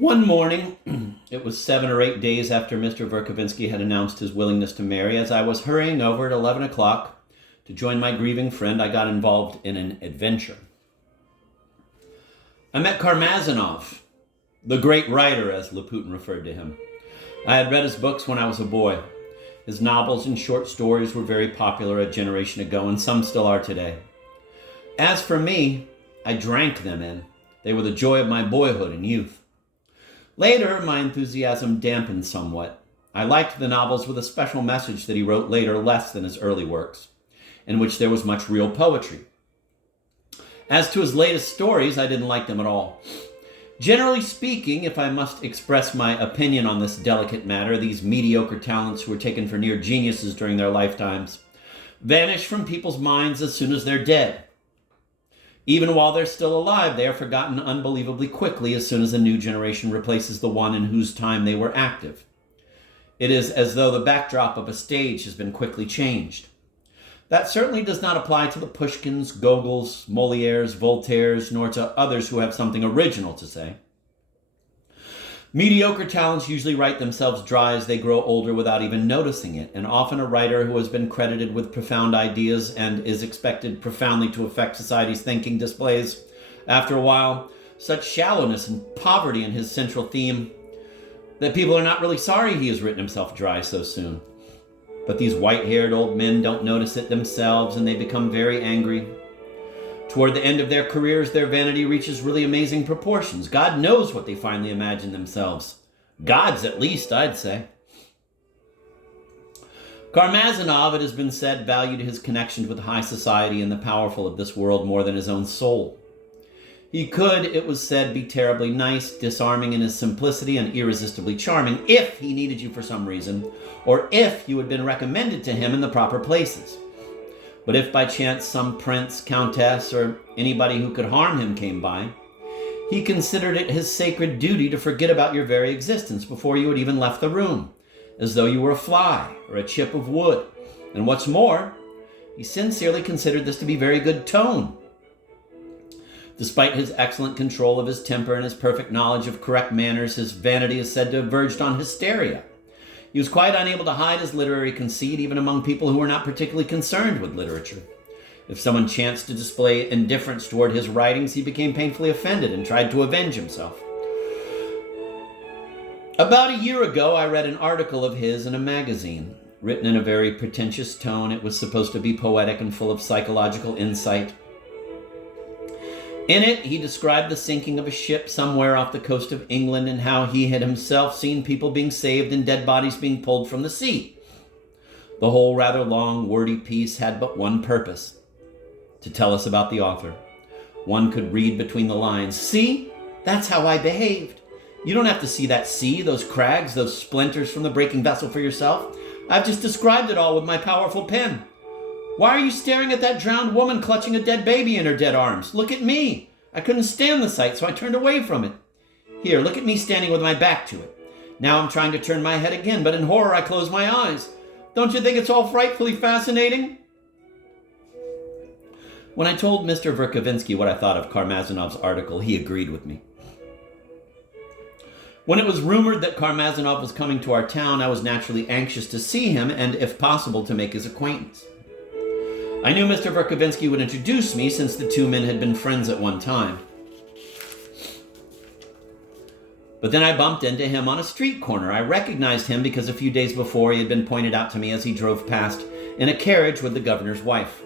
One morning, it was 7 or 8 days after Mr. Verkovensky had announced his willingness to marry, as I was hurrying over at 11 o'clock to join my grieving friend, I got involved in an adventure. I met Karmazinov, the great writer, as Laputin referred to him. I had read his books when I was a boy. His novels and short stories were very popular a generation ago, and some still are today. As for me, I drank them in. They were the joy of my boyhood and youth. Later, my enthusiasm dampened somewhat. I liked the novels with a special message that he wrote later less than his early works, in which there was much real poetry. As to his latest stories, I didn't like them at all. Generally speaking, if I must express my opinion on this delicate matter, these mediocre talents who were taken for near geniuses during their lifetimes vanish from people's minds as soon as they're dead. Even while they're still alive, they are forgotten unbelievably quickly as soon as a new generation replaces the one in whose time they were active. It is as though the backdrop of a stage has been quickly changed. That certainly does not apply to the Pushkins, Gogols, Molières, Voltaires, nor to others who have something original to say. Mediocre talents usually write themselves dry as they grow older without even noticing it, and often a writer who has been credited with profound ideas and is expected profoundly to affect society's thinking displays, after a while, such shallowness and poverty in his central theme that people are not really sorry he has written himself dry so soon. But these white-haired old men don't notice it themselves, and they become very angry. Toward the end of their careers, their vanity reaches really amazing proportions. God knows what they finally imagine themselves. Gods, at least, I'd say. Karmazinov, it has been said, valued his connections with high society and the powerful of this world more than his own soul. He could, it was said, be terribly nice, disarming in his simplicity, and irresistibly charming if he needed you for some reason, or if you had been recommended to him in the proper places. But if by chance some prince, countess, or anybody who could harm him came by, he considered it his sacred duty to forget about your very existence before you had even left the room, as though you were a fly or a chip of wood. And what's more, he sincerely considered this to be very good tone. Despite his excellent control of his temper and his perfect knowledge of correct manners, his vanity is said to have verged on hysteria. He was quite unable to hide his literary conceit even among people who were not particularly concerned with literature. If someone chanced to display indifference toward his writings, he became painfully offended and tried to avenge himself. About a year ago, I read an article of his in a magazine. Written in a very pretentious tone, it was supposed to be poetic and full of psychological insight. In it, he described the sinking of a ship somewhere off the coast of England and how he had himself seen people being saved and dead bodies being pulled from the sea. The whole rather long, wordy piece had but one purpose: to tell us about the author. One could read between the lines, "See, that's how I behaved. You don't have to see that sea, those crags, those splinters from the breaking vessel for yourself. I've just described it all with my powerful pen. Why are you staring at that drowned woman clutching a dead baby in her dead arms? Look at me. I couldn't stand the sight, so I turned away from it. Here, look at me standing with my back to it. Now I'm trying to turn my head again, but in horror I close my eyes. Don't you think it's all frightfully fascinating?" When I told Mr. Verkovensky what I thought of Karmazinov's article, he agreed with me. When it was rumored that Karmazinov was coming to our town, I was naturally anxious to see him and, if possible, to make his acquaintance. I knew Mr. Verkovensky would introduce me, since the two men had been friends at one time. But then I bumped into him on a street corner. I recognized him because a few days before he had been pointed out to me as he drove past in a carriage with the governor's wife.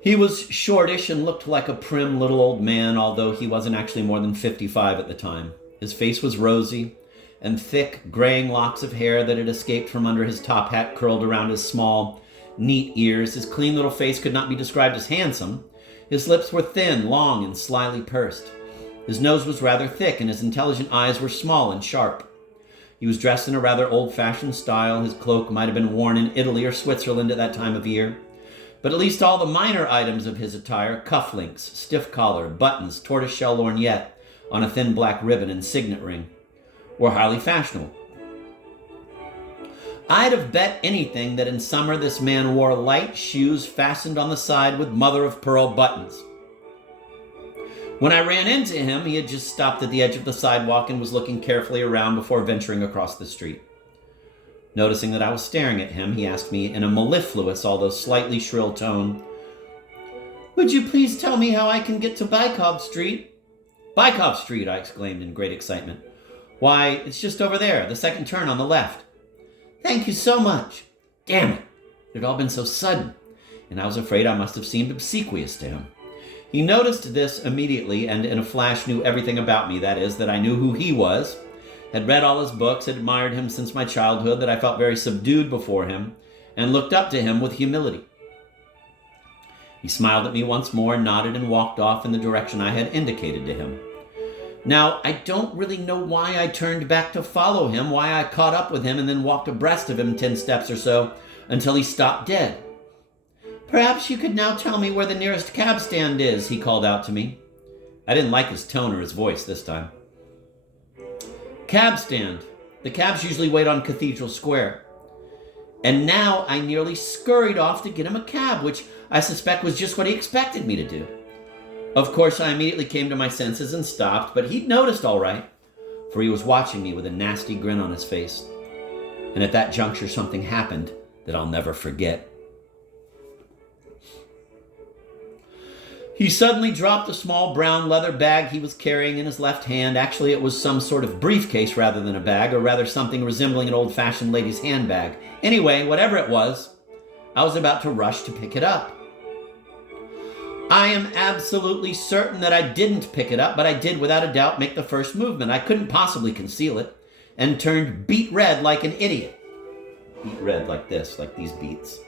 He was shortish and looked like a prim little old man, although he wasn't actually more than 55 at the time. His face was rosy, and thick, graying locks of hair that had escaped from under his top hat curled around his small, neat ears. His clean little face could not be described as handsome. His lips were thin, long, and slyly pursed. His nose was rather thick, and his intelligent eyes were small and sharp. He was dressed in a rather old-fashioned style. His cloak might have been worn in Italy or Switzerland at that time of year. But at least all the minor items of his attire, cufflinks, stiff collar, buttons, tortoiseshell lorgnette on a thin black ribbon and signet ring, were highly fashionable. I'd have bet anything that in summer this man wore light shoes fastened on the side with mother-of-pearl buttons. When I ran into him, he had just stopped at the edge of the sidewalk and was looking carefully around before venturing across the street. Noticing that I was staring at him, he asked me in a mellifluous, although slightly shrill tone, "Would you please tell me how I can get to Bykov Street?" "Bykov Street," I exclaimed in great excitement. "Why, it's just over there, the second turn on the left." "Thank you so much." Damn it! It had all been so sudden, and I was afraid I must have seemed obsequious to him. He noticed this immediately and in a flash knew everything about me, that is, that I knew who he was, had read all his books, had admired him since my childhood, that I felt very subdued before him, and looked up to him with humility. He smiled at me once more, nodded, and walked off in the direction I had indicated to him. Now, I don't really know why I turned back to follow him, why I caught up with him and then walked abreast of him 10 steps or so until he stopped dead. "Perhaps you could now tell me where the nearest cab stand is," he called out to me. I didn't like his tone or his voice this time. Cab stand. The cabs usually wait on Cathedral Square. And now I nearly scurried off to get him a cab, which I suspect was just what he expected me to do. Of course, I immediately came to my senses and stopped, but he'd noticed all right, for he was watching me with a nasty grin on his face. And at that juncture, something happened that I'll never forget. He suddenly dropped a small brown leather bag he was carrying in his left hand. Actually, it was some sort of briefcase rather than a bag, or rather something resembling an old-fashioned lady's handbag. Anyway, whatever it was, I was about to rush to pick it up. I am absolutely certain that I didn't pick it up, but I did without a doubt make the first movement. I couldn't possibly conceal it, and turned beet red like an idiot. Beet red like this, like these beets.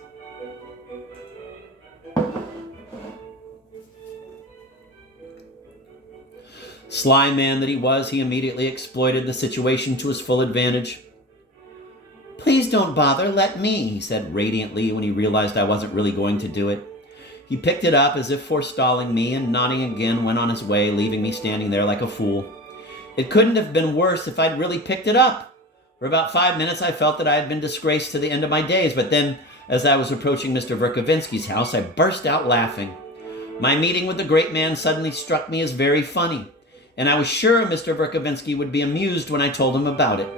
Sly man that he was, he immediately exploited the situation to his full advantage. "Please don't bother, let me," he said radiantly when he realized I wasn't really going to do it. He picked it up as if forestalling me and nodding again went on his way, leaving me standing there like a fool. It couldn't have been worse if I'd really picked it up. For about 5 minutes I felt that I had been disgraced to the end of my days, but then, as I was approaching Mr. Verkovensky's house, I burst out laughing. My meeting with the great man suddenly struck me as very funny, and I was sure Mr. Verkovensky would be amused when I told him about it.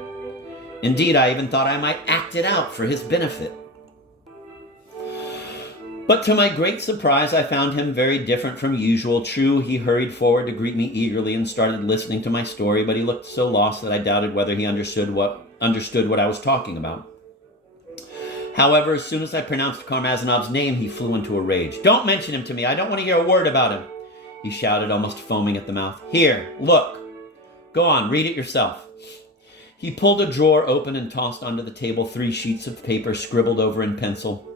Indeed, I even thought I might act it out for his benefit. But to my great surprise, I found him very different from usual. True, he hurried forward to greet me eagerly and started listening to my story, but he looked so lost that I doubted whether he understood what I was talking about. However, as soon as I pronounced Karmazinov's name, he flew into a rage. "Don't mention him to me. I don't want to hear a word about him," he shouted, almost foaming at the mouth. "Here, look. Go on, read it yourself." He pulled a drawer open and tossed onto the table 3 sheets of paper scribbled over in pencil,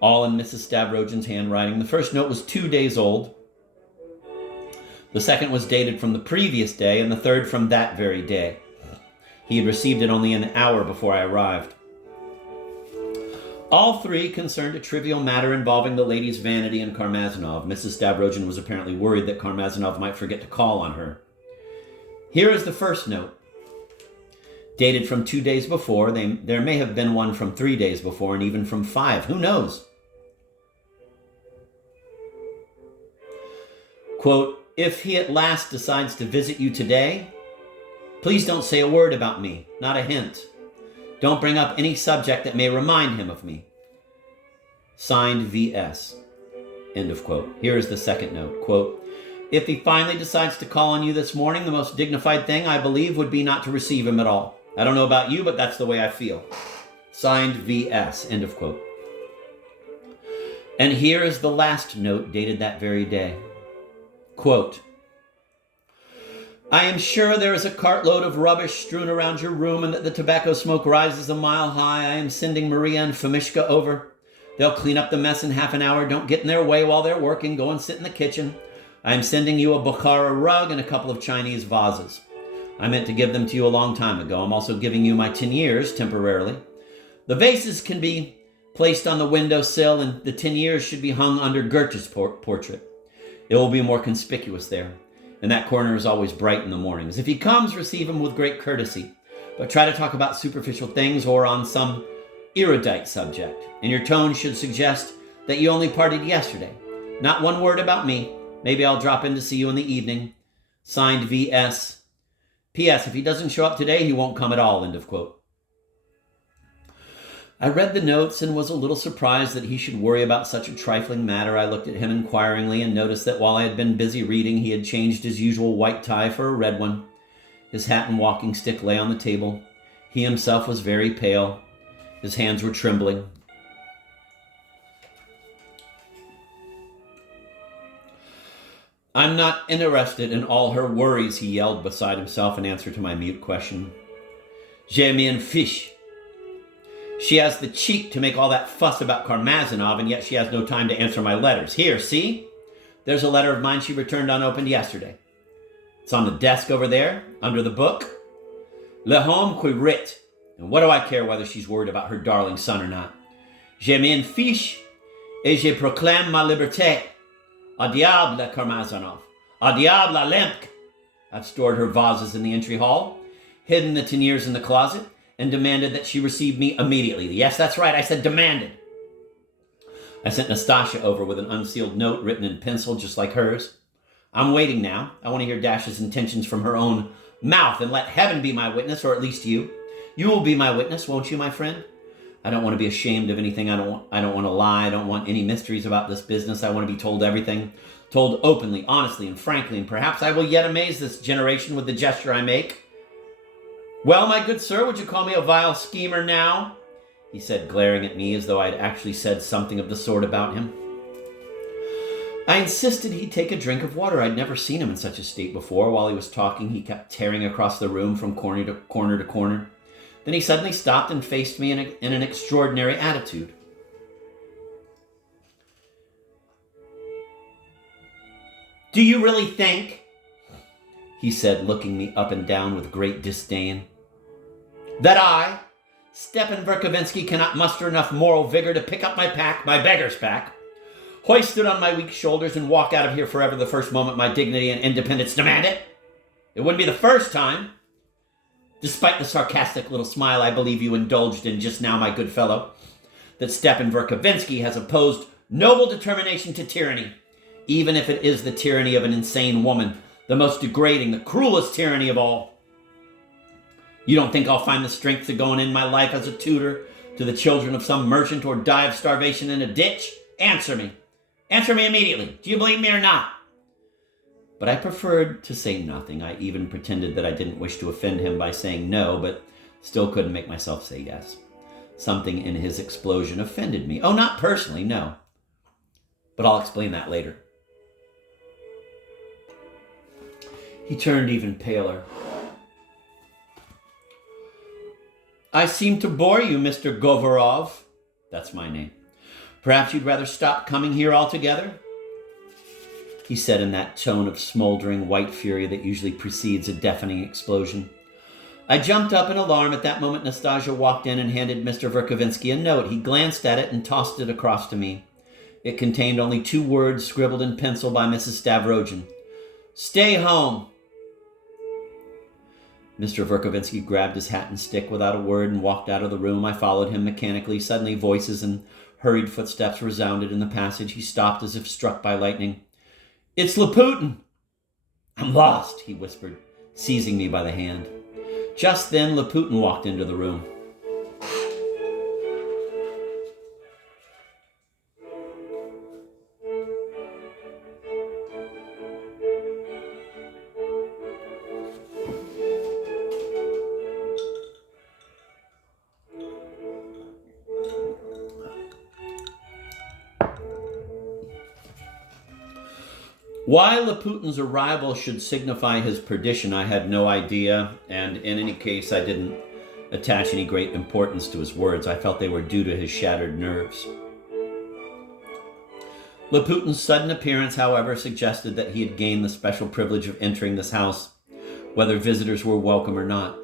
all in Mrs. Stavrogin's handwriting. The first note was 2 days old. The second was dated from the previous day, and the third from that very day. He had received it only an hour before I arrived. All 3 concerned a trivial matter involving the lady's vanity and Karmazinov. Mrs. Stavrogin was apparently worried that Karmazinov might forget to call on her. Here is the first note. Dated from 2 days before. There may have been one from 3 days before, and even from 5. Who knows? Quote, "If he at last decides to visit you today, please don't say a word about me, not a hint. Don't bring up any subject that may remind him of me. Signed, V.S." End of quote. Here is the second note. Quote, "If he finally decides to call on you this morning, the most dignified thing, I believe, would be not to receive him at all. I don't know about you, but that's the way I feel. Signed, V.S." End of quote. And here is the last note dated that very day. Quote, "I am sure there is a cartload of rubbish strewn around your room and that the tobacco smoke rises a mile high. I am sending Maria and Famishka over. They'll clean up the mess in half an hour. Don't get in their way while they're working. Go and sit in the kitchen. I am sending you a Bukhara rug and a couple of Chinese vases. I meant to give them to you a long time ago. I'm also giving you my 10 years temporarily. The vases can be placed on the windowsill, and the 10 years should be hung under Goethe's portrait. It will be more conspicuous there, and that corner is always bright in the mornings. If he comes, receive him with great courtesy, but try to talk about superficial things or on some erudite subject, and your tone should suggest that you only partied yesterday. Not one word about me. Maybe I'll drop in to see you in the evening. Signed V.S. P.S. If he doesn't show up today, he won't come at all, end of quote. I read the notes and was a little surprised that he should worry about such a trifling matter. I looked at him inquiringly and noticed that while I had been busy reading, he had changed his usual white tie for a red one. His hat and walking stick lay on the table. He himself was very pale. His hands were trembling. I'm not interested in all her worries, he yelled beside himself in answer to my mute question. Je m'en fiche. She has the cheek to make all that fuss about Karmazinov, and yet she has no time to answer my letters. Here, see? There's a letter of mine she returned unopened yesterday. It's on the desk over there, under the book. Le homme qui rit. And what do I care whether she's worried about her darling son or not? Je m'en fiche, et je proclame ma liberté. A diable la Karmazinov. A diable la Lemke. I've stored her vases in the entry hall, hidden the Teniers in the closet, and demanded that she receive me immediately. Yes, that's right, I said demanded. I sent Nastasha over with an unsealed note written in pencil just like hers. I'm waiting now. I want to hear Dasha's intentions from her own mouth, and let heaven be my witness, or at least you. You will be my witness, won't you, my friend? I don't want to be ashamed of anything. I don't want to lie. I don't want any mysteries about this business. I want to be told everything, told openly, honestly, and frankly, and perhaps I will yet amaze this generation with the gesture I make. Well, my good sir, would you call me a vile schemer now? He said, glaring at me as though I had actually said something of the sort about him. I insisted he'd take a drink of water. I'd never seen him in such a state before. While he was talking, he kept tearing across the room from corner to corner. Then he suddenly stopped and faced me in an extraordinary attitude. Do you really think, he said, looking me up and down with great disdain, that I, Stepan Verkovensky, cannot muster enough moral vigor to pick up my pack, my beggar's pack, hoist it on my weak shoulders, and walk out of here forever the first moment my dignity and independence demand it? It wouldn't be the first time. Despite the sarcastic little smile I believe you indulged in just now, my good fellow, that Stepan Verkovensky has opposed noble determination to tyranny, even if it is the tyranny of an insane woman, the most degrading, the cruelest tyranny of all. You don't think I'll find the strength to go on in my life as a tutor to the children of some merchant or die of starvation in a ditch? Answer me. Answer me immediately. Do you believe me or not? But I preferred to say nothing. I even pretended that I didn't wish to offend him by saying no, but still couldn't make myself say yes. Something in his explosion offended me. Oh, not personally, no. But I'll explain that later. He turned even paler. I seem to bore you, Mr. Govorov. That's my name. Perhaps you'd rather stop coming here altogether? He said in that tone of smoldering white fury that usually precedes a deafening explosion. I jumped up in alarm. At that moment, Nastasia walked in and handed Mr. Verkovensky a note. He glanced at it and tossed it across to me. It contained only 2 words scribbled in pencil by Mrs. Stavrogin. Stay home. Mr. Verkovensky grabbed his hat and stick without a word and walked out of the room. I followed him mechanically. Suddenly, voices and hurried footsteps resounded in the passage. He stopped as if struck by lightning. It's Laputin. I'm lost, he whispered, seizing me by the hand. Just then, Laputin walked into the room. Why Laputin's arrival should signify his perdition, I had no idea, and in any case, I didn't attach any great importance to his words. I felt they were due to his shattered nerves. Laputin's sudden appearance, however, suggested that he had gained the special privilege of entering this house, whether visitors were welcome or not.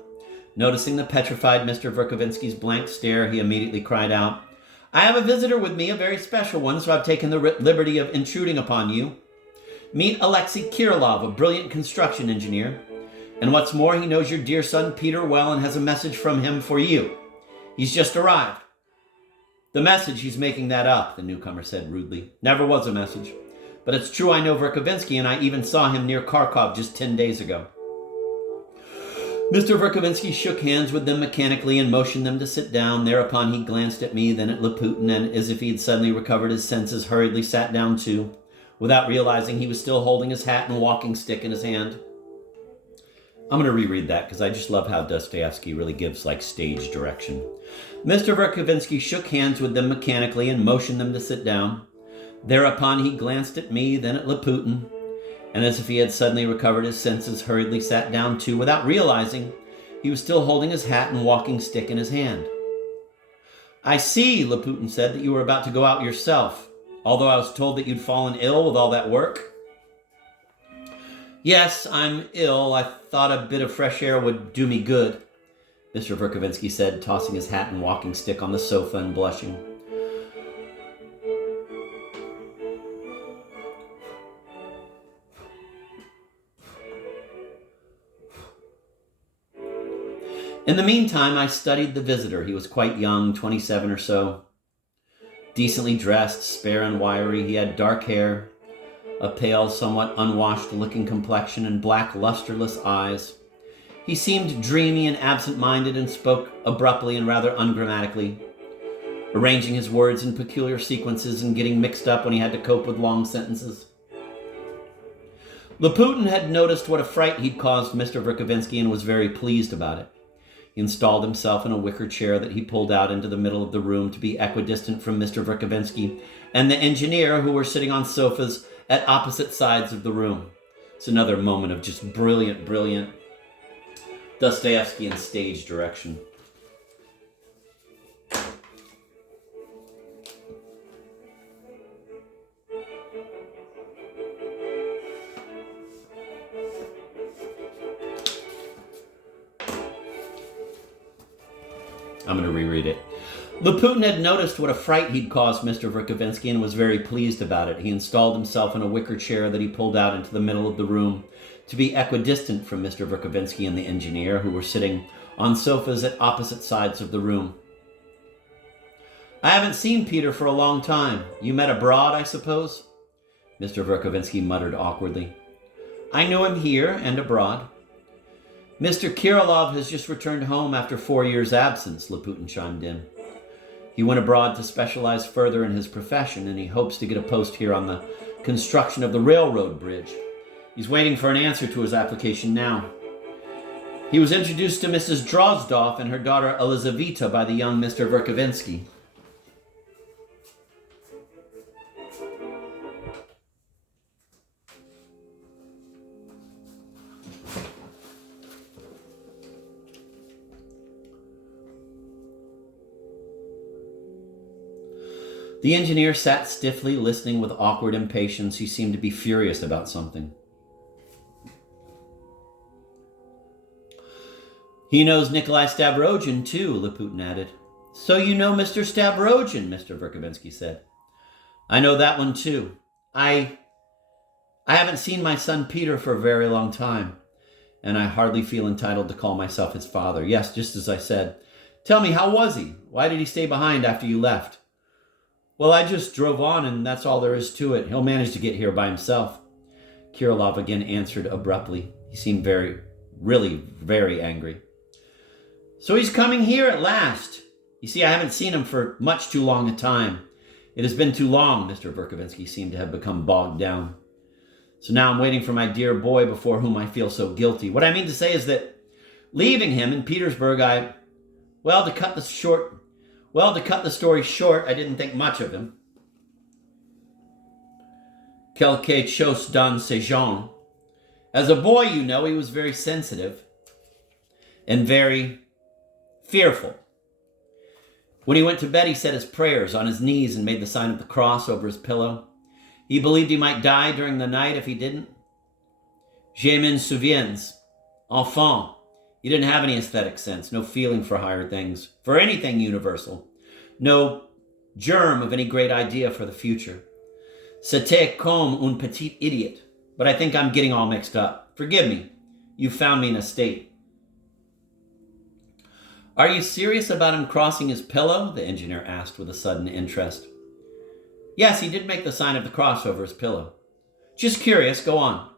Noticing the petrified Mr. Verkovensky's blank stare, he immediately cried out, I have a visitor with me, a very special one, so I've taken the liberty of intruding upon you. Meet Alexei Kirilov, a brilliant construction engineer. And what's more, he knows your dear son Peter well and has a message from him for you. He's just arrived. The message, he's making that up, the newcomer said rudely. Never was a message. But it's true I know Verkovensky, and I even saw him near Kharkov just 10 days ago. Mr. Verkovensky shook hands with them mechanically and motioned them to sit down. Thereupon he glanced at me, then at Laputin, and as if he had suddenly recovered his senses, hurriedly sat down too, without realizing he was still holding his hat and walking stick in his hand. I'm going to reread that because I just love how Dostoevsky really gives like stage direction. Mr. Verkovensky shook hands with them mechanically and motioned them to sit down. Thereupon he glanced at me, then at Laputin, and as if he had suddenly recovered his senses, hurriedly sat down too, without realizing he was still holding his hat and walking stick in his hand. I see, Laputin said, that you were about to go out yourself, although I was told that you'd fallen ill with all that work. Yes, I'm ill. I thought a bit of fresh air would do me good, Mr. Verkovensky said, tossing his hat and walking stick on the sofa and blushing. In the meantime, I studied the visitor. He was quite young, 27 or so. Decently dressed, spare and wiry. He had dark hair, a pale, somewhat unwashed-looking complexion, and black, lusterless eyes. He seemed dreamy and absent-minded and spoke abruptly and rather ungrammatically, arranging his words in peculiar sequences and getting mixed up when he had to cope with long sentences. Laputin had noticed what a fright he'd caused Mr. Verkovensky and was very pleased about it. He installed himself in a wicker chair that he pulled out into the middle of the room to be equidistant from Mr. Verkovensky and the engineer, who were sitting on sofas at opposite sides of the room. It's another moment of just brilliant Dostoevskian stage direction. I'm going to reread it. Laputin had noticed what a fright he'd caused Mr. Verkovensky and was very pleased about it. He installed himself in a wicker chair that he pulled out into the middle of the room to be equidistant from Mr. Verkovensky and the engineer, who were sitting on sofas at opposite sides of the room. I haven't seen Peter for a long time. You met abroad, I suppose? Mr. Verkovensky muttered awkwardly. I knew him here and abroad. Mr. Kirilov has just returned home after 4 years' absence, Laputin chimed in. He went abroad to specialize further in his profession, and he hopes to get a post here on the construction of the railroad bridge. He's waiting for an answer to his application now. He was introduced to Mrs. Drozdov and her daughter Elizaveta by the young Mr. Verkovensky. The engineer sat stiffly, listening with awkward impatience. He seemed to be furious about something. He knows Nikolai Stavrogin, too, Laputin added. So you know Mr. Stavrogin, Mr. Verkovensky said. I know that one, too. I haven't seen my son Peter for a very long time, and I hardly feel entitled to call myself his father. Yes, just as I said. Tell me, how was he? Why did he stay behind after you left? Well, I just drove on, and that's all there is to it. He'll manage to get here by himself. Kirilov again answered abruptly. He seemed really very angry. So he's coming here at last. You see, I haven't seen him for much too long a time. It has been too long, Mr. Verkovensky seemed to have become bogged down. So now I'm waiting for my dear boy before whom I feel so guilty. What I mean to say is that leaving him in Petersburg, to cut the story short, I didn't think much of him. Quelque chose dans ce genre. As a boy, you know, he was very sensitive and very fearful. When he went to bed, he said his prayers on his knees and made the sign of the cross over his pillow. He believed he might die during the night if he didn't. Je m'en souviens. Enfant. He didn't have any aesthetic sense, no feeling for higher things, for anything universal, no germ of any great idea for the future. C'était comme un petit idiot. But I think I'm getting all mixed up. Forgive me. You found me in a state. Are you serious about him crossing his pillow? The engineer asked with a sudden interest. Yes, he did make the sign of the cross over his pillow. Just curious, go on.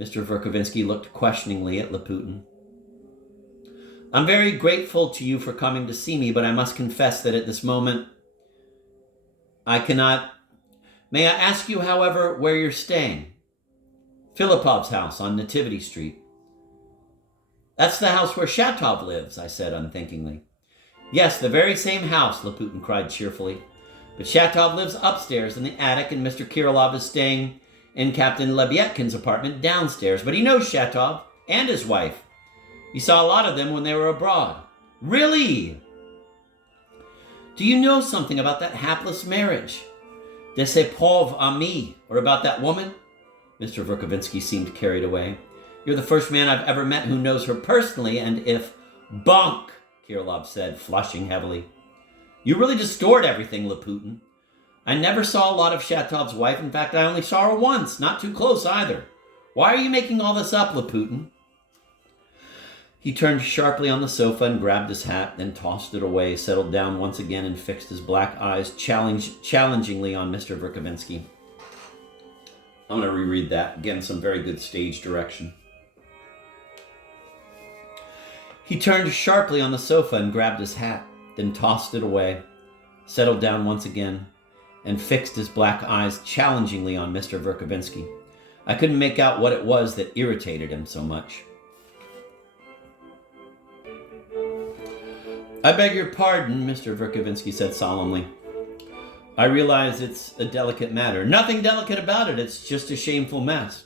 Mr. Verkovensky looked questioningly at Laputin. I'm very grateful to you for coming to see me, but I must confess that at this moment I cannot. May I ask you, however, where you're staying? Filipov's house on Nativity Street. That's the house where Shatov lives, I said unthinkingly. Yes, the very same house, Laputin cried cheerfully. But Shatov lives upstairs in the attic, and Mr. Kirilov is staying in Captain Lebyetkin's apartment downstairs. But he knows Shatov and his wife. He saw a lot of them when they were abroad. Really? Do you know something about that hapless marriage? De ces pauvres amis, or about that woman? Mr. Verkovensky seemed carried away. You're the first man I've ever met who knows her personally, and if... Bunk, Kirilov said, flushing heavily. You really distort everything, Laputin. I never saw a lot of Shatov's wife. In fact, I only saw her once, not too close either. Why are you making all this up, Laputin? He turned sharply on the sofa and grabbed his hat, then tossed it away, settled down once again, and fixed his black eyes challengingly on Mr. Verkovensky. I'm going to reread that. Again, some very good stage direction. He turned sharply on the sofa and grabbed his hat, then tossed it away, settled down once again, and fixed his black eyes challengingly on Mr. Verkovensky. I couldn't make out what it was that irritated him so much. I beg your pardon, Mr. Verkovensky said solemnly. I realize it's a delicate matter. Nothing delicate about it. It's just a shameful mess.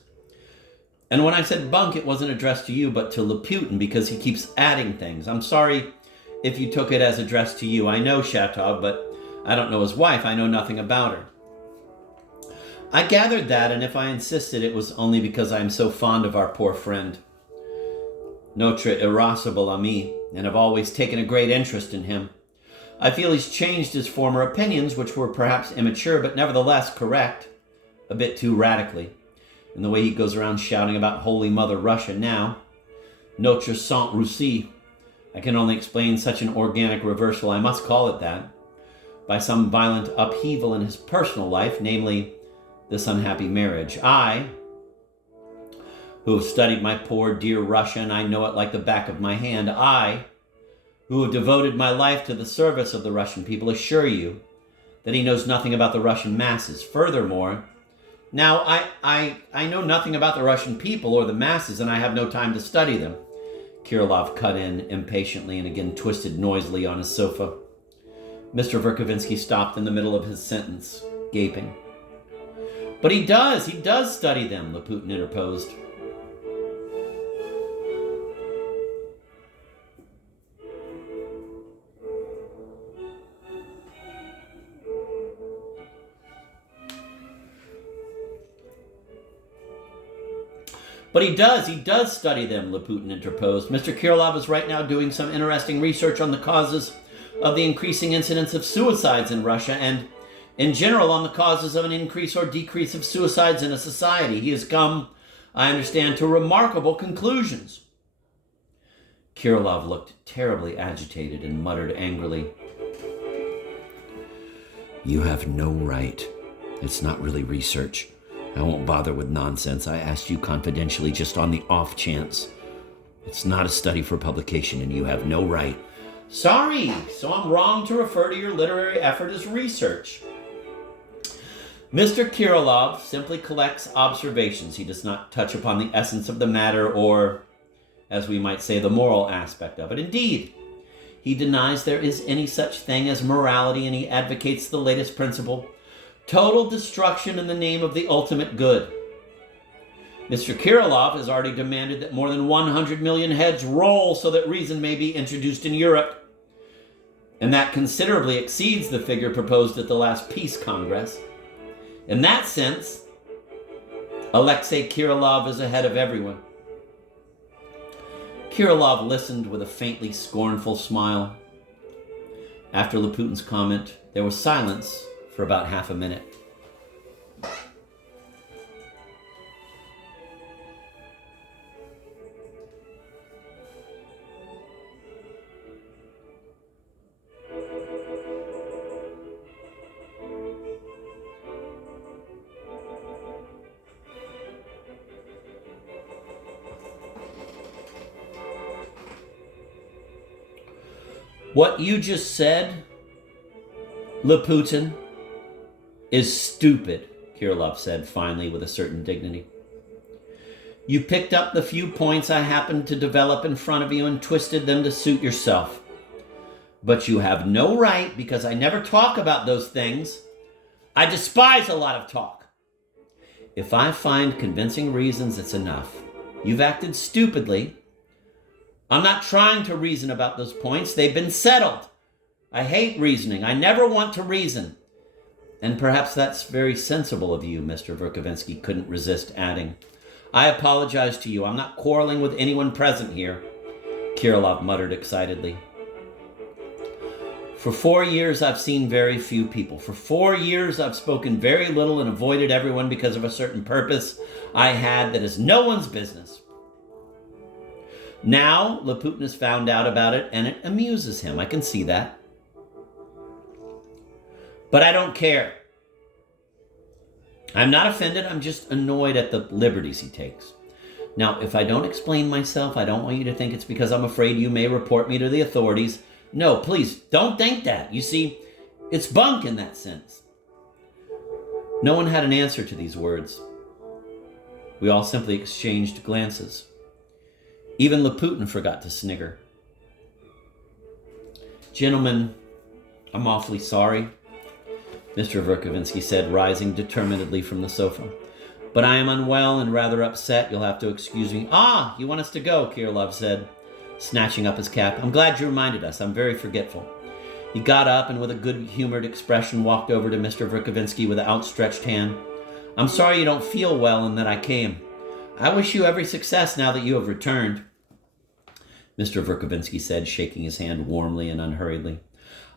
And when I said bunk, it wasn't addressed to you, but to Laputin, because he keeps adding things. I'm sorry if you took it as addressed to you. I know Shatov, but I don't know his wife. I know nothing about her. I gathered that, and if I insisted, it was only because I am so fond of our poor friend, notre irascible ami, and have always taken a great interest in him. I feel he's changed his former opinions, which were perhaps immature, but nevertheless correct, a bit too radically. And the way he goes around shouting about Holy Mother Russia now, Notre Sainte Russie, I can only explain such an organic reversal, I must call it that, by some violent upheaval in his personal life, namely this unhappy marriage. I, who have studied my poor dear Russia, and I know it like the back of my hand, I, who have devoted my life to the service of the Russian people, assure you that he knows nothing about the Russian masses. Furthermore, now I know nothing about the Russian people or the masses, and I have no time to study them. Kirilov cut in impatiently and again twisted noisily on his sofa. Mr. Verkovensky stopped in the middle of his sentence, gaping. But he does study them, Laputin interposed. But he does study them, Laputin interposed. Mr. Kirilov is right now doing some interesting research on the causes of the increasing incidence of suicides in Russia and, in general, on the causes of an increase or decrease of suicides in a society. He has come, I understand, to remarkable conclusions. Kirilov looked terribly agitated and muttered angrily, "You have no right. It's not really research. I won't bother with nonsense. I asked you confidentially just on the off chance. It's not a study for publication, and you have no right." Sorry, so I'm wrong to refer to your literary effort as research. Mr. Kirilov simply collects observations. He does not touch upon the essence of the matter or, as we might say, the moral aspect of it. Indeed, he denies there is any such thing as morality, and he advocates the latest principle: total destruction in the name of the ultimate good. Mr. Kirilov has already demanded that more than 100 million heads roll so that reason may be introduced in Europe. And that considerably exceeds the figure proposed at the last Peace Congress. In that sense, Alexei Kirilov is ahead of everyone. Kirilov listened with a faintly scornful smile. After Laputin's comment, there was silence for about half a minute. What you just said, Laputin, is stupid, Kirilov said finally with a certain dignity. You picked up the few points I happened to develop in front of you and twisted them to suit yourself. But you have no right, because I never talk about those things. I despise a lot of talk. If I find convincing reasons, it's enough. You've acted stupidly. I'm not trying to reason about those points. They've been settled. I hate reasoning. I never want to reason. And perhaps that's very sensible of you, Mr. Verkovensky couldn't resist adding. I apologize to you. I'm not quarreling with anyone present here, Kirilov muttered excitedly. For 4 years, I've seen very few people. For 4 years, I've spoken very little and avoided everyone because of a certain purpose I had that is no one's business. Now, Laputin has found out about it, and it amuses him. I can see that. But I don't care. I'm not offended. I'm just annoyed at the liberties he takes. Now, if I don't explain myself, I don't want you to think it's because I'm afraid you may report me to the authorities. No, please, don't think that. You see, it's bunk in that sense. No one had an answer to these words. We all simply exchanged glances. Even Laputin forgot to snigger. Gentlemen, I'm awfully sorry, Mr. Verkovensky said, rising determinedly from the sofa. But I am unwell and rather upset. You'll have to excuse me. Ah, you want us to go, Kirilov said, snatching up his cap. I'm glad you reminded us. I'm very forgetful. He got up and with a good-humored expression walked over to Mr. Verkovensky with an outstretched hand. I'm sorry you don't feel well and that I came. I wish you every success now that you have returned, Mr. Verkovensky said, shaking his hand warmly and unhurriedly.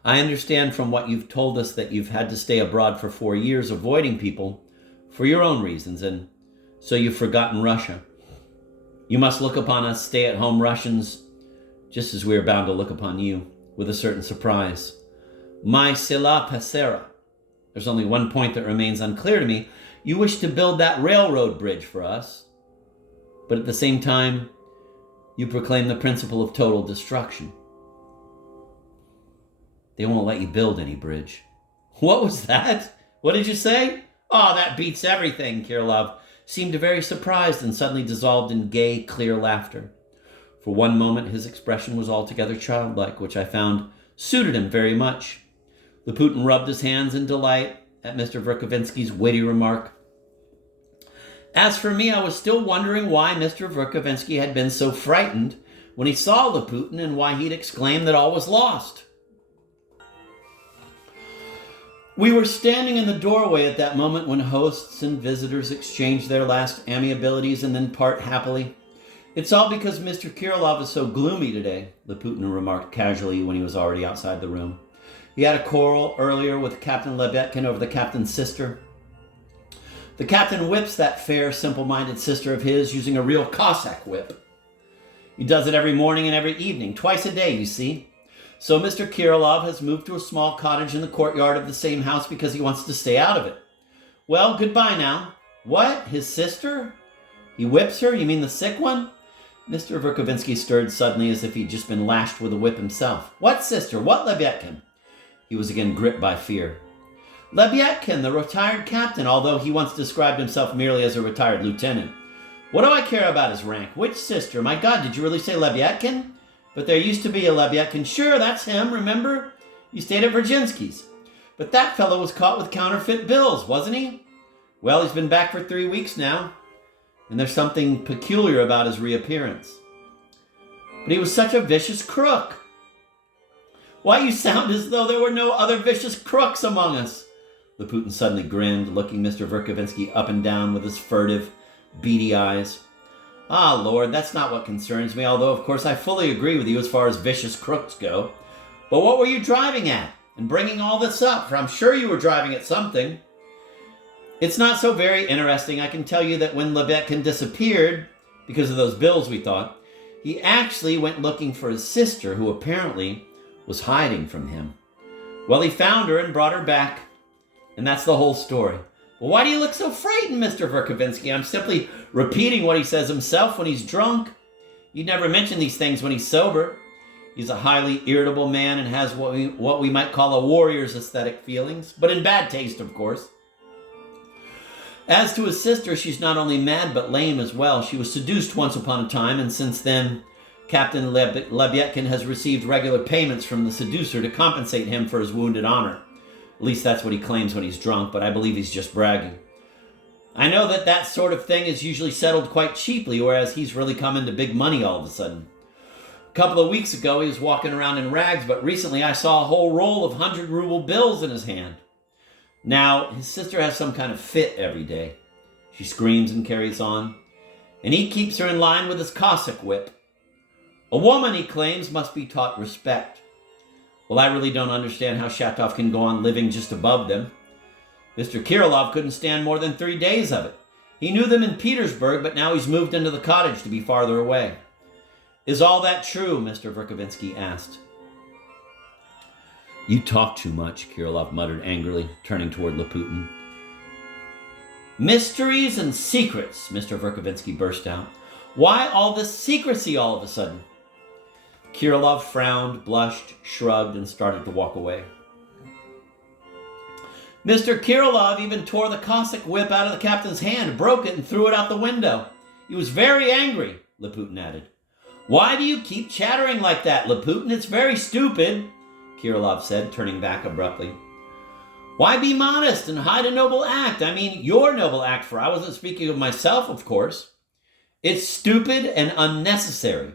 I understand from what you've told us that you've had to stay abroad for 4 years avoiding people for your own reasons, and so you've forgotten Russia. You must look upon us stay-at-home Russians just as we are bound to look upon you, with a certain surprise. My sela pasera. There's only one point that remains unclear to me. You wish to build that railroad bridge for us, but at the same time, you proclaim the principle of total destruction. They won't let you build any bridge. What was that? What did you say? Oh, that beats everything, Kirilov seemed very surprised and suddenly dissolved in gay, clear laughter. For one moment, his expression was altogether childlike, which I found suited him very much. Laputin rubbed his hands in delight at Mr. Verkovensky's witty remark. As for me, I was still wondering why Mr. Verkovensky had been so frightened when he saw Laputin and why he'd exclaimed that all was lost. We were standing in the doorway at that moment when hosts and visitors exchanged their last amiabilities and then part happily. It's all because Mr. Kirilov is so gloomy today, Laputin remarked casually when he was already outside the room. He had a quarrel earlier with Captain Lebyadkin over the captain's sister. The captain whips that fair, simple-minded sister of his using a real Cossack whip. He does it every morning and every evening, twice a day, you see. So Mr. Kirilov has moved to a small cottage in the courtyard of the same house because he wants to stay out of it. Well, goodbye now. What? His sister? He whips her? You mean the sick one? Mr. Verkovensky stirred suddenly as if he'd just been lashed with a whip himself. What sister? What Lebyadkin? He was again gripped by fear. Lebyadkin, the retired captain, although he once described himself merely as a retired lieutenant. What do I care about his rank? Which sister? My God, did you really say Lebyadkin? But there used to be a Lebyadkin. Sure, that's him, remember? You stayed at Virginsky's. But that fellow was caught with counterfeit bills, wasn't he? Well, he's been back for 3 weeks now, and there's something peculiar about his reappearance. But he was such a vicious crook. Why, you sound as though there were no other vicious crooks among us. Laputin suddenly grinned, looking Mr. Verkovensky up and down with his furtive, beady eyes. Ah, Lord, that's not what concerns me, although, of course, I fully agree with you as far as vicious crooks go. But what were you driving at and bringing all this up? For I'm sure you were driving at something. It's not so very interesting. I can tell you that when Lebyadkin disappeared, because of those bills we thought, he actually went looking for his sister, who apparently was hiding from him. Well, he found her and brought her back, and that's the whole story. Well, why do you look so frightened, Mr. Verkovensky? I'm simply repeating what he says himself when he's drunk. You'd never mention these things when he's sober. He's a highly irritable man and has what we might call a warrior's aesthetic feelings, but in bad taste, of course. As to his sister, she's not only mad but lame as well. She was seduced once upon a time, and since then, Captain Lebyetkin has received regular payments from the seducer to compensate him for his wounded honor. At least that's what he claims when he's drunk, but I believe he's just bragging. I know that sort of thing is usually settled quite cheaply, whereas he's really come into big money all of a sudden. A couple of weeks ago, he was walking around in rags, but recently I saw a whole roll of 100-ruble bills in his hand. Now, his sister has some kind of fit every day. She screams and carries on, and he keeps her in line with his Cossack whip. A woman, he claims, must be taught respect. Well, I really don't understand how Shatov can go on living just above them. Mr. Kirilov couldn't stand more than 3 days of it. He knew them in Petersburg, but now he's moved into the cottage to be farther away. Is all that true? Mr. Verkovensky asked. You talk too much, Kirilov muttered angrily, turning toward Laputin. Mysteries and secrets, Mr. Verkovensky burst out. Why all this secrecy all of a sudden? Kirilov frowned, blushed, shrugged, and started to walk away. Mr. Kirilov even tore the Cossack whip out of the captain's hand, broke it, and threw it out the window. He was very angry, Laputin added. Why do you keep chattering like that, Laputin? It's very stupid, Kirilov said, turning back abruptly. Why be modest and hide a noble act? I mean, your noble act, for I wasn't speaking of myself, of course. It's stupid and unnecessary.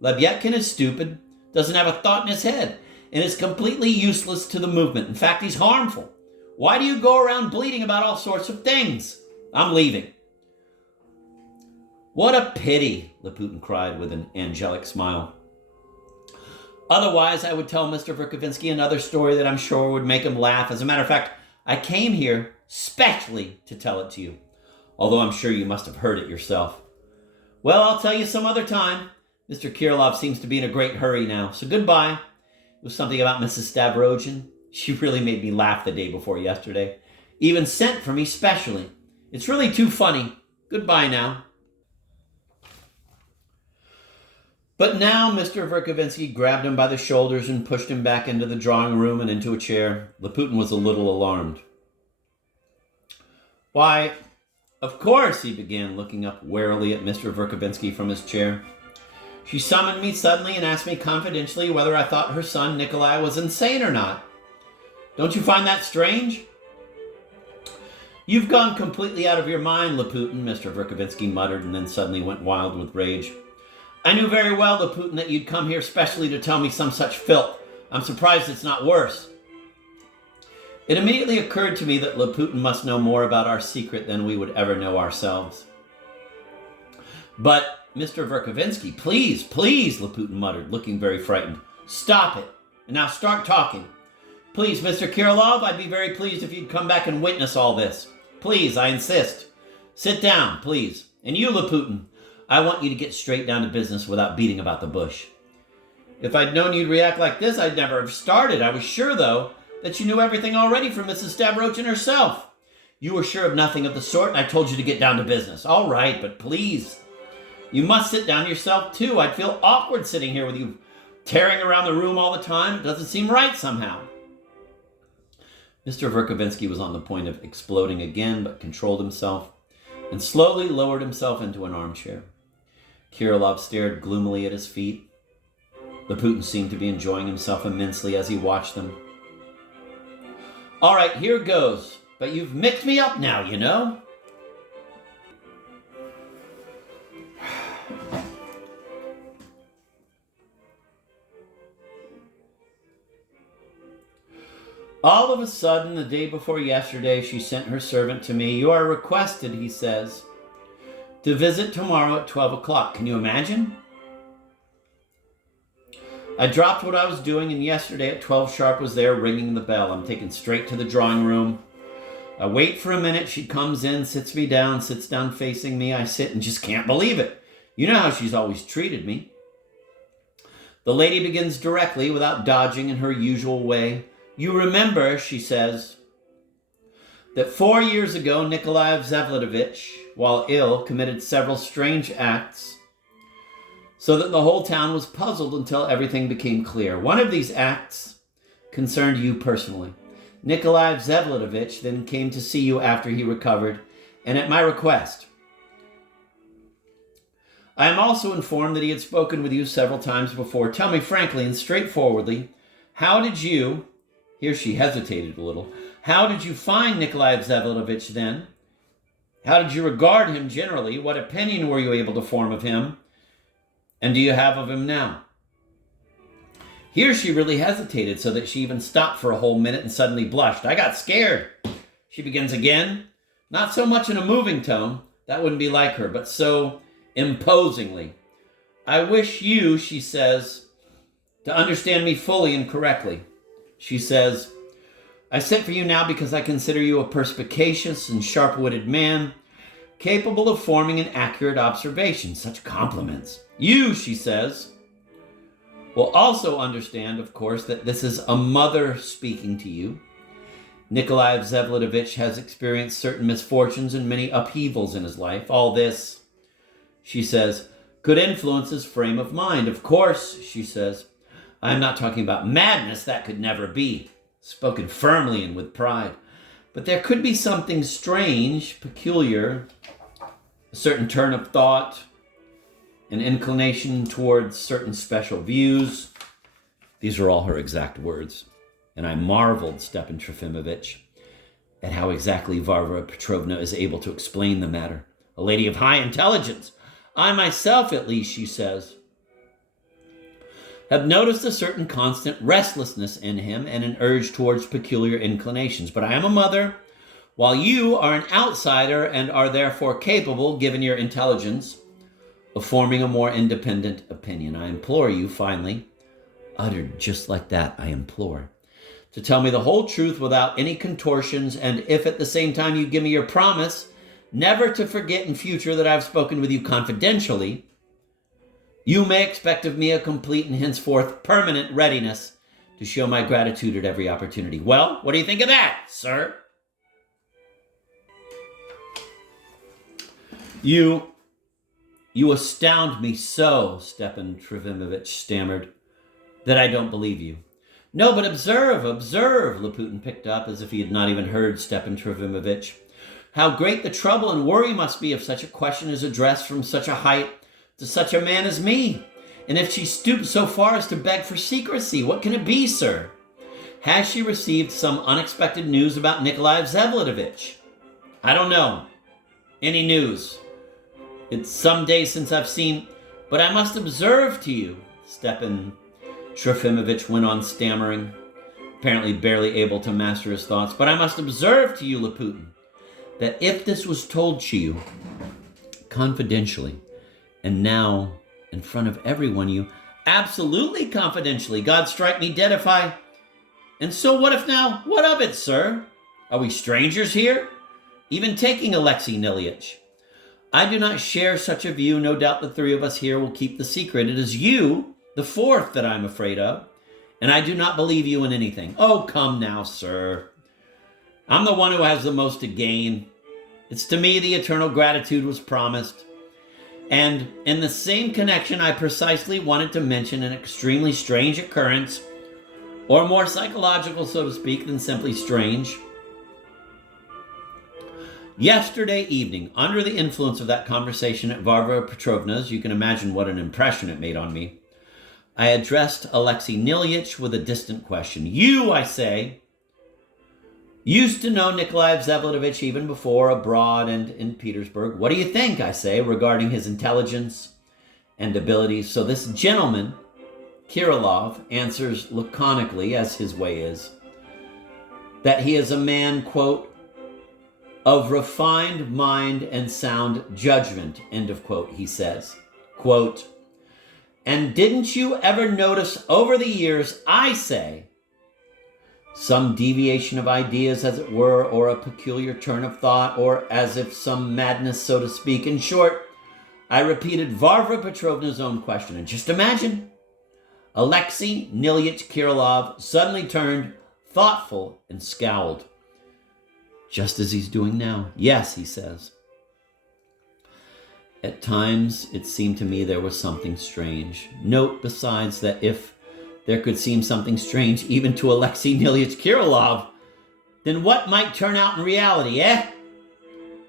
Lebyetkin is stupid, doesn't have a thought in his head, and is completely useless to the movement. In fact, he's harmful. Why do you go around bleating about all sorts of things? I'm leaving. What a pity, Laputin cried with an angelic smile. Otherwise, I would tell Mr. Verkovensky another story that I'm sure would make him laugh. As a matter of fact, I came here specially to tell it to you, although I'm sure you must have heard it yourself. Well, I'll tell you some other time. Mr. Kirilov seems to be in a great hurry now, so goodbye. It was something about Mrs. Stavrogin. She really made me laugh the day before yesterday. Even sent for me specially. It's really too funny. Goodbye now. But now Mr. Verkovensky grabbed him by the shoulders and pushed him back into the drawing room and into a chair. Laputin was a little alarmed. Why, of course, he began, looking up warily at Mr. Verkovensky from his chair. She summoned me suddenly and asked me confidentially whether I thought her son Nikolai was insane or not. Don't you find that strange? You've gone completely out of your mind, Laputin, Mr. Verkovensky muttered, and then suddenly went wild with rage. I knew very well, Laputin, that you'd come here specially to tell me some such filth. I'm surprised it's not worse. It immediately occurred to me that Laputin must know more about our secret than we would ever know ourselves. But, Mr. Verkovensky, please, Laputin muttered, looking very frightened. Stop it, and now start talking. Please, Mr. Kirilov, I'd be very pleased if you'd come back and witness all this. Please, I insist. Sit down, please. And you, Laputin, I want you to get straight down to business without beating about the bush. If I'd known you'd react like this, I'd never have started. I was sure, though, that you knew everything already from Mrs. Stavrogin herself. You were sure of nothing of the sort, and I told you to get down to business. All right, but please. You must sit down yourself, too. I'd feel awkward sitting here with you tearing around the room all the time. It doesn't seem right somehow. Mr. Verkovensky was on the point of exploding again, but controlled himself and slowly lowered himself into an armchair. Kirilov stared gloomily at his feet. Laputin seemed to be enjoying himself immensely as he watched them. All right, here goes. But you've mixed me up now, you know. All of a sudden, the day before yesterday, she sent her servant to me. You are requested, he says, to visit tomorrow at 12 o'clock. Can you imagine? I dropped what I was doing, and yesterday at 12 sharp was there ringing the bell. I'm taken straight to the drawing room. I wait for a minute. She comes in, sits down facing me. I sit and just can't believe it. You know how she's always treated me. The lady begins directly, without dodging in her usual way. You remember, she says, that 4 years ago Nikolai Vsevlodovich, while ill, committed several strange acts. so that the whole town was puzzled until everything became clear. One of these acts concerned you personally. Nikolai Vsevolodovich then came to see you after he recovered, and at my request. I am also informed that he had spoken with you several times before. Tell me frankly and straightforwardly, how did you, here she hesitated a little, how did you find Nikolai Vsevolodovich then? How did you regard him generally? What opinion were you able to form of him? And do you have of him now? Here she really hesitated so that she even stopped for a whole minute and suddenly blushed. I got scared. She begins again, not so much in a moving tone, that wouldn't be like her, but so imposingly. I wish you, she says, to understand me fully and correctly. She says, I sent for you now because I consider you a perspicacious and sharp-witted man, capable of forming an accurate observation. Such compliments. You, she says, will also understand, of course, that this is a mother speaking to you. Nikolai Vsevolodovich has experienced certain misfortunes and many upheavals in his life. All this, she says, could influence his frame of mind. Of course, she says, I am not talking about madness. That could never be. Spoken firmly and with pride. But there could be something strange, peculiar, a certain turn of thought, an inclination towards certain special views. These are all her exact words. And I marveled, Stepan Trofimovich, at how exactly Varvara Petrovna is able to explain the matter. A lady of high intelligence. I myself, at least, she says, have noticed a certain constant restlessness in him and an urge towards peculiar inclinations. But I am a mother, while you are an outsider and are therefore capable, given your intelligence, of forming a more independent opinion. I implore you, finally, uttered just like that, I implore, to tell me the whole truth without any contortions, and if at the same time you give me your promise never to forget in future that I've spoken with you confidentially, you may expect of me a complete and henceforth permanent readiness to show my gratitude at every opportunity. Well, what do you think of that, sir? You astound me so, Stepan Trofimovich stammered, that I don't believe you. No, but observe, Laputin picked up as if he had not even heard Stepan Trofimovich. How great the trouble and worry must be if such a question is addressed from such a height to such a man as me. And if she stooped so far as to beg for secrecy, what can it be, sir? Has she received some unexpected news about Nikolai Vsevolodovich? I don't know. Any news? It's some days since I've seen, but I must observe to you, Stepan Trofimovich went on stammering, apparently barely able to master his thoughts. But I must observe to you, Laputin, that if this was told to you confidentially, and now in front of everyone, you absolutely confidentially, God strike me dead if I... And so what if now? What of it, sir? Are we strangers here? Even taking Alexei Nilyich. I do not share such a view. No doubt the three of us here will keep the secret. It is you, the fourth, that I'm afraid of, and I do not believe you in anything. Oh, come now, sir. I'm the one who has the most to gain. It's to me the eternal gratitude was promised. And in the same connection, I precisely wanted to mention an extremely strange occurrence, or more psychological, so to speak, than simply strange. Yesterday evening, under the influence of that conversation at Varvara Petrovna's, you can imagine what an impression it made on me, I addressed Alexei Nilyich with a distant question. You, I say, used to know Nikolai Vsevolodovich even before abroad and in Petersburg. What do you think, I say, regarding his intelligence and abilities? So this gentleman, Kirillov, answers laconically, as his way is, that he is a man, quote, of refined mind and sound judgment, end of quote, he says. Quote, and didn't you ever notice over the years, I say, some deviation of ideas, as it were, or a peculiar turn of thought, or as if some madness, so to speak? In short, I repeated Varvara Petrovna's own question, and just imagine, Alexei Nilyich Kirillov suddenly turned thoughtful and scowled. Just as he's doing now. Yes, he says. At times, it seemed to me there was something strange. Note, besides, that if there could seem something strange even to Alexei Nilyich Kirillov, then what might turn out in reality, eh?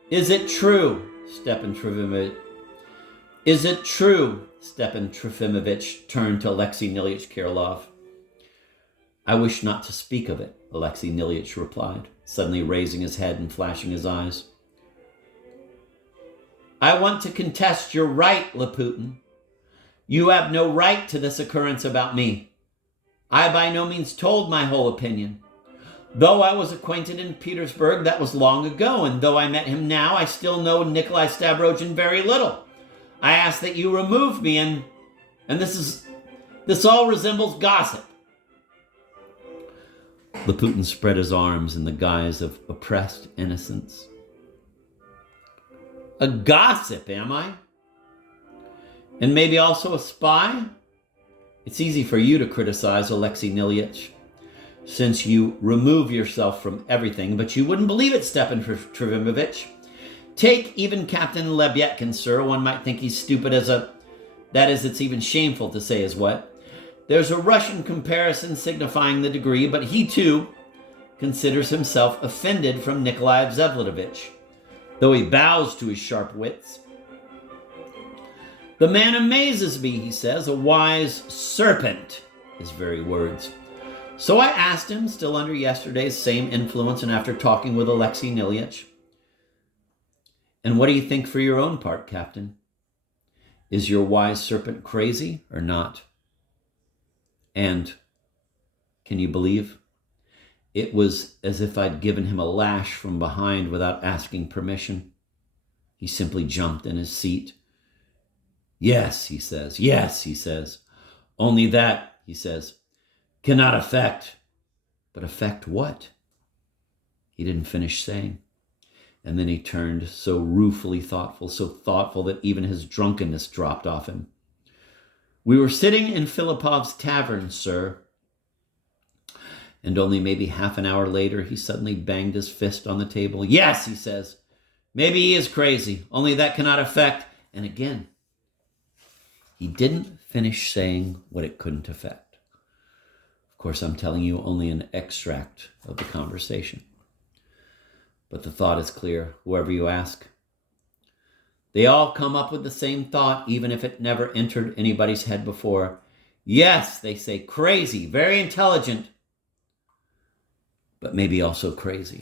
Is it true, Stepan Trofimovich? Is it true? Stepan Trofimovich turned to Alexei Nilyich Kirillov. I wish not to speak of it, Alexei Nilyich replied, suddenly raising his head and flashing his eyes. I want to contest your right, Laputin. You have no right to this occurrence about me. I by no means told my whole opinion. Though I was acquainted in Petersburg, that was long ago, and though I met him now, I still know Nikolai Stavrogin very little. I ask that you remove me, and this all resembles gossip. Laputin spread his arms in the guise of oppressed innocence. A gossip, am I? And maybe also a spy? It's easy for you to criticize Alexei Nilyich, since you remove yourself from everything, but you wouldn't believe it, Stepan Trofimovich. Take even Captain Lebyadkin, sir. One might think he's stupid that is, it's even shameful to say as what. There's a Russian comparison signifying the degree, but he too considers himself offended from Nikolai Vsevolodovich, though he bows to his sharp wits. The man amazes me, he says, a wise serpent, his very words. So I asked him, still under yesterday's same influence and after talking with Alexei Nilyich, and what do you think for your own part, Captain? Is your wise serpent crazy or not? And can you believe? It was as if I'd given him a lash from behind without asking permission. He simply jumped in his seat. Yes, he says. Yes, he says. Only that, he says, cannot affect. But affect what? He didn't finish saying. And then he turned so ruefully thoughtful, so thoughtful that even his drunkenness dropped off him. We were sitting in Filipov's tavern, sir. And only maybe half an hour later, he suddenly banged his fist on the table. Yes, he says, maybe he is crazy, only that cannot affect. And again, he didn't finish saying what it couldn't affect. Of course, I'm telling you only an extract of the conversation. But the thought is clear, whoever you ask. They all come up with the same thought, even if it never entered anybody's head before. Yes, they say, crazy, very intelligent, but maybe also crazy.